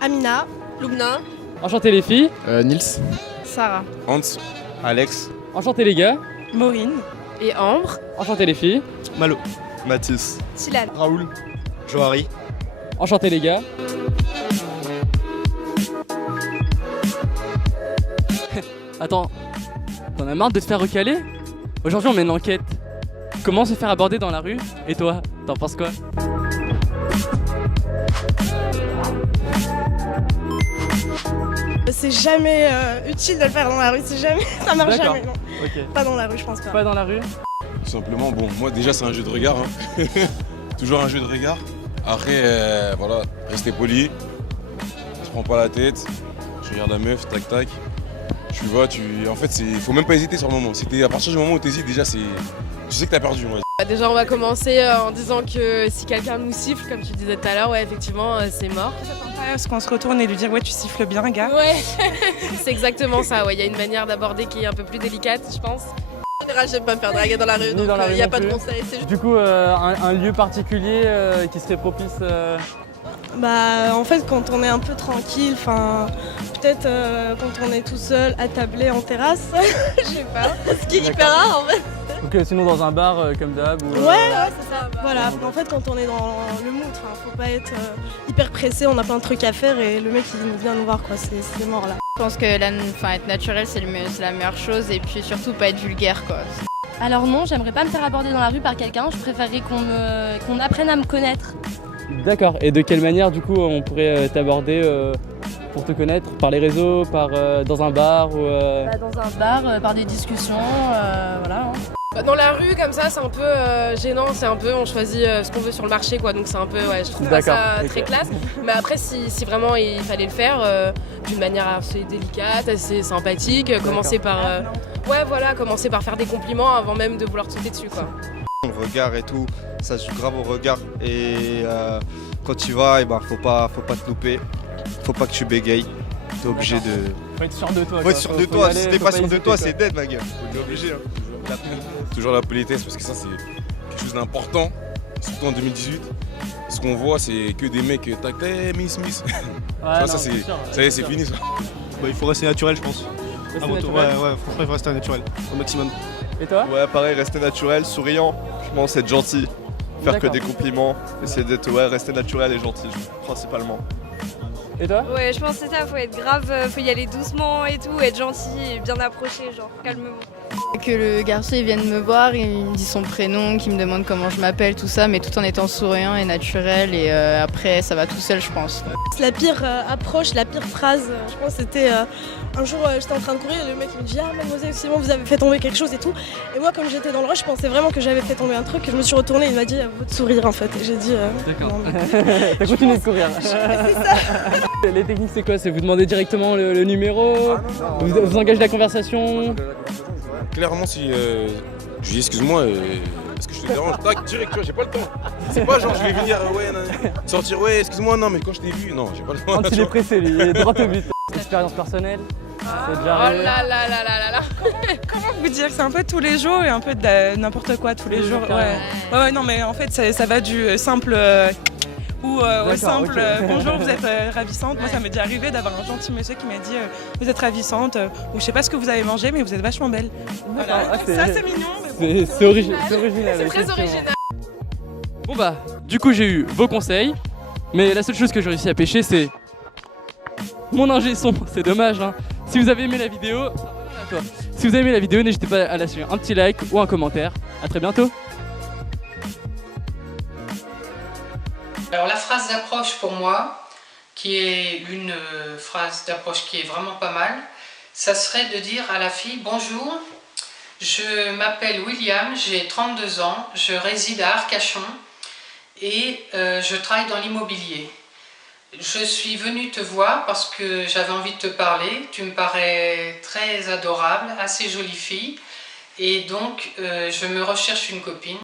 Amina, Lubna, Enchanté les filles. Nils. Sarah, Hans, Alex, Enchanté les gars. Maureen et Ambre, Enchanté les filles. Malo, Mathis, Tilan. Raoul, Johari. Enchanté les gars. Attends, t'en as marre de te faire recaler? Aujourd'hui on mène l'enquête. Comment se faire aborder dans la rue? Et toi, t'en penses quoi? C'est jamais utile de le faire dans la rue, c'est jamais, ça marche D'accord. jamais, non. Ok. Pas dans la rue, je pense pas. Pas dans la rue? Tout simplement, bon, moi déjà c'est un jeu de regard, hein. Toujours un jeu de regard. Après, voilà, rester poli, on se prend pas la tête, je regarde la meuf, tac tac, tu vois, en fait, faut même pas hésiter sur le moment. À partir du moment où t'hésites, déjà, tu sais que t'as perdu. Déjà on va commencer en disant que si quelqu'un nous siffle, comme tu disais tout à l'heure, ouais effectivement c'est mort. Parce qu'on se retourne et lui dire ouais tu siffles bien gars. Ouais, c'est exactement ça, ouais, il y a une manière d'aborder qui est un peu plus délicate je pense. En général, j'aime pas me faire draguer dans la rue, donc il n'y a pas de conseil. C'est juste... Du coup, un lieu particulier qui serait propice Bah, en fait, quand on est un peu tranquille, enfin, peut-être quand on est tout seul, attablé en terrasse, je sais pas. Ce qui est hyper rare en fait. Donc sinon dans un bar comme d'hab ou, Ouais, c'est ça. Voilà, en fait, quand on est dans le mood, faut pas être hyper pressé, on a plein de trucs à faire et le mec il vient nous voir, quoi, c'est mort là. Je pense que être naturel c'est la meilleure chose et puis surtout pas être vulgaire quoi. Alors non, j'aimerais pas me faire aborder dans la rue par quelqu'un, je préférerais qu'on apprenne à me connaître. D'accord, et de quelle manière du coup on pourrait t'aborder pour te connaître? Par les réseaux, dans un bar ou Dans un bar, par des discussions, voilà. Hein. Dans la rue comme ça c'est un peu gênant, c'est un peu on choisit ce qu'on veut sur le marché quoi, donc c'est un peu, ouais je trouve pas ça très classe. Mais après si vraiment il fallait le faire d'une manière assez délicate, assez sympathique, commencer par commencer par faire des compliments avant même de vouloir te sauter dessus quoi. Le regard et tout, ça se joue grave au regard. Et quand tu vas, faut pas te louper. Faut pas que tu bégayes. T'es obligé de. Faut être sûr de toi. Faut être sûr de toi. Si t'es pas sûr de toi, c'est dead, ma gueule. T'es obligé. Hein. Toujours la politesse, parce que ça c'est quelque chose d'important, surtout en 2018. Ce qu'on voit, c'est que des mecs tac, miss. Ouais, ça c'est fini ça. Il faut rester naturel, je pense. Ouais, franchement, il faut rester naturel au maximum. Et toi? Ouais, pareil, rester naturel, souriant. Je pense être gentil, faire que des compliments, essayer d'être rester naturel et gentil, principalement. Et toi? Ouais je pense que c'est ça, faut être grave, faut y aller doucement et tout, être gentil et bien approché, genre calmement. Que le garçon il vienne me voir, il me dit son prénom, qu'il me demande comment je m'appelle, tout ça, mais tout en étant souriant et naturel et après ça va tout seul je pense. La pire approche, la pire phrase, je pense c'était un jour j'étais en train de courir et le mec il me dit ah mademoiselle excusez-moi vous avez fait tomber quelque chose et tout. Et moi comme j'étais dans le rush je pensais vraiment que j'avais fait tomber un truc et je me suis retournée et il m'a dit à vous de sourire en fait. Et j'ai dit D'accord. non, mais... T'as continué de courir. C'est ça. Les techniques c'est quoi? C'est vous demandez directement le numéro? Vous engagez la conversation? Clairement, si je dis excuse-moi, est-ce que je te dérange? Tac, direct, tu vois, j'ai pas le temps. C'est pas genre je vais venir, sortir, excuse-moi, non, mais quand je t'ai vu, non, j'ai pas le temps. Quand il est pressé, lui, il est droit au but. Expérience personnelle? C'est déjà Oh arrivé? là là là là là. Comment vous dire, c'est un peu tous les jours et un peu de n'importe quoi tous les jours. Ouais, non mais en fait ça va du simple ou au simple bonjour vous êtes ravissante. Moi ça m'est déjà arrivé d'avoir un gentil monsieur qui m'a dit vous êtes ravissante ou je sais pas ce que vous avez mangé mais vous êtes vachement belle. Voilà. Ah, Ça c'est mignon. Mais bon. C'est original. C'est très effectivement. original. Bon bah, du coup j'ai eu vos conseils, mais la seule chose que j'ai réussi à pêcher c'est mon ingé son, c'est dommage hein. Si vous avez aimé la vidéo, si vous avez aimé la vidéo, n'hésitez pas à lâcher un petit like ou un commentaire. À très bientôt. Alors la phrase d'approche pour moi, qui est une phrase d'approche qui est vraiment pas mal, ça serait de dire à la fille « Bonjour, je m'appelle William, j'ai 32 ans, je réside à Arcachon et je travaille dans l'immobilier. Je suis venue te voir parce que j'avais envie de te parler, tu me parais très adorable, assez jolie fille et donc je me recherche une copine. »